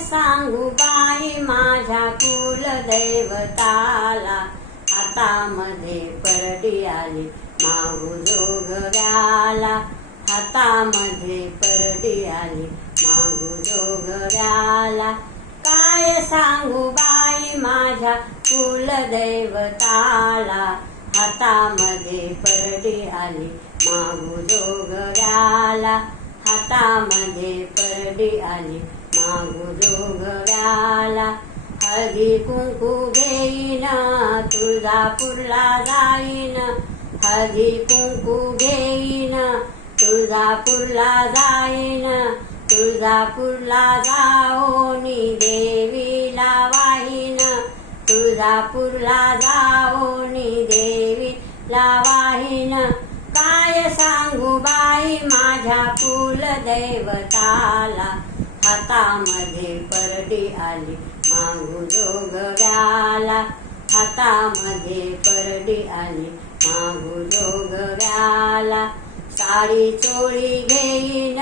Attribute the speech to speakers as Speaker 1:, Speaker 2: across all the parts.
Speaker 1: सांगू बाई माझ्या कुलदैवताला हातामध्ये परडी आली मागू जोगऱ्याला हातामध्ये परडी आली मागू जोगऱ्याला. काय सांगू बाई माझ्या कुलदैवताला हातामध्ये परडी आली मागू जोगऱ्याला हातामध्ये परडी आली. मागू हळदी कुंकू घेईन तुळजापूरला जाईन. हळदी कुंकू घेईन तुळजापूरला जाईन. तुळजापूरला जाओनी देवीला वाहीन. तुळजापूरला जाओनी देवीला वाहीन. काय सांगू बाई माझ्या कुलदैवताला? हातामध्ये परडी आली मागू जोगव्याला हातामध्ये परडी आली मागू जोगव्याला साडी चोळी घेईन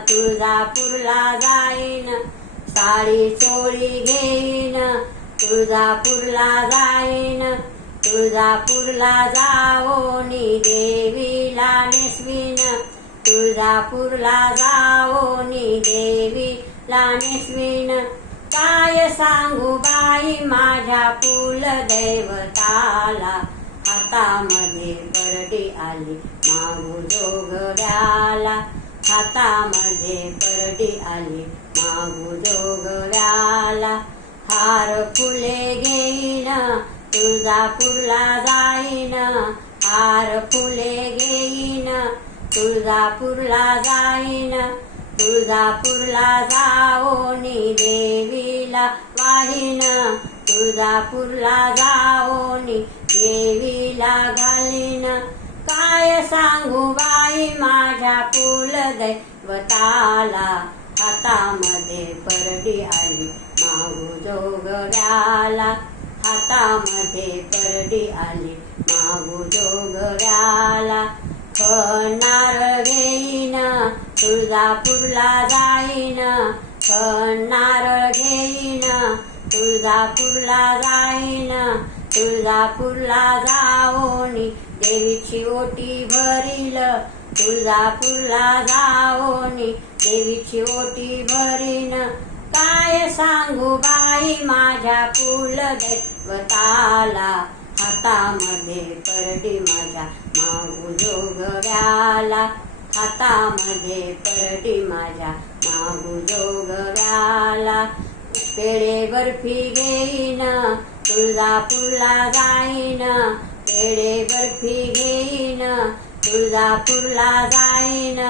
Speaker 1: तुळजापूरला जाईन. साडी चोळी घेईन तुळजापूरला जाईन. तुळजापूरला जाओनी देवीला नेसवीन. तुळजापूरला जाओ देवीला काय सांगू बाई माझ्या कुलदैवताला हातामध्ये परडी आली मागू जोगऱ्याला हातामध्ये परडी आली मागू जोगऱ्याला हार फुले घेईन तुळजापूरला जाईन हार फुले घेईन तुळजापूरला जाईन तुळजापूरला जाओनी देवीला वाहीन. तुळजापूरला जाओनी देवीला घालीन. काय सांगू बाई माझ्या कुलदैवताला हातामध्ये परडी आली. मागू जोगव्याला हातामध्ये परडी आली. मागू जोगव्याला खना तुळजापूरला जाईन नारळ घेईन. तुळजापूरला जाईन तुळजापूरला जाओनी देवीची ओटी भरील. तुळजापूरला जाओनी देवीची ओटी भरीन. काय सांगू बाई माझ्या कुलदैवताला हातामध्ये परडी माझ्या मागू जोगव्याला. हातामध्ये परडी माझ्या मागू जोगव्याला पेढे बर्फी घेईन तुळजापूरला जाईन. पेढे बर्फी घेईन तुळजापूरला जाईन.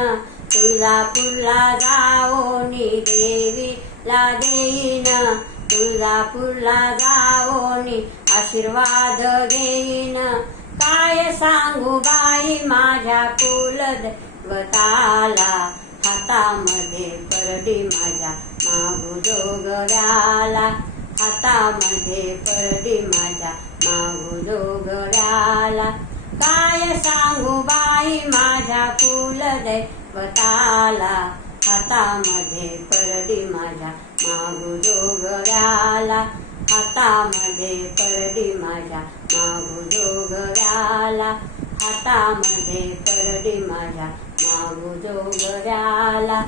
Speaker 1: तुळजापूरला जाओनी देवीला देईन. तुळजापूरला जाओनी आशीर्वाद घेईन काय सांगू बाई माझ्या कुलदैवताला हातामध्ये परडी माझ्या मागू जोगव्याला हातामध्ये परडी माझ्या मागू जोगव्याला काय सांगू बाई माझ्या कुलदैवताला हातामध्ये परडी माझ्या मागू जोगव्याला हातामध्ये परडी माझ्या मागू जोगव्याला हातामध्ये परडी माझ्या मागू जोगव्याला